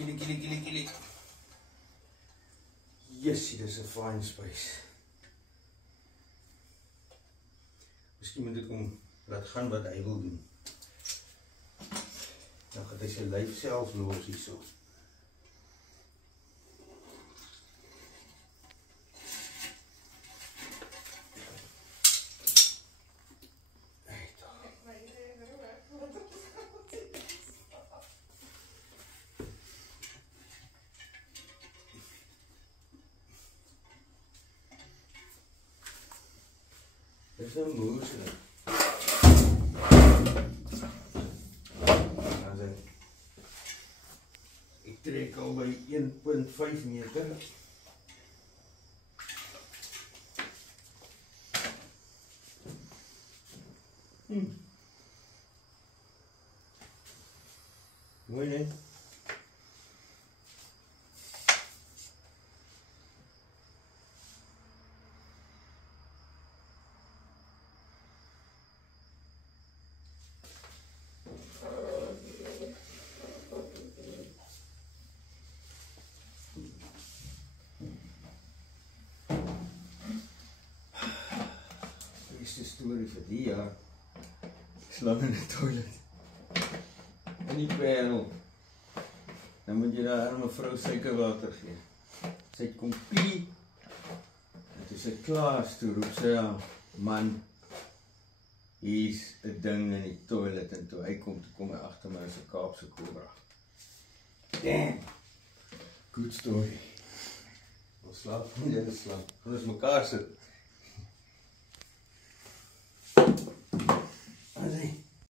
Kili. Yes, dit is 'n fine space. Miskien moet ek hom laat gaan wat hy wil doen. Dan gaan hy sy lyf self los hierso. Dis 'n moes. Ek trek al by 1.5 meter. Mooi nee. Storie vir die jaar. Slang in die toilet. In die panel. Dan moet jy daar arme vrou suikerwater gee. Sy kom pie. En toe sy klaar is, toe roep sy aan, man, hier's 'n ding in die toilet. En toe hy kom, toe kom hy agter my as 'n Kaapse kobra. Damn. Good story. Ons slaap nie, dit is slaap. Ons mekaar sit. Allez.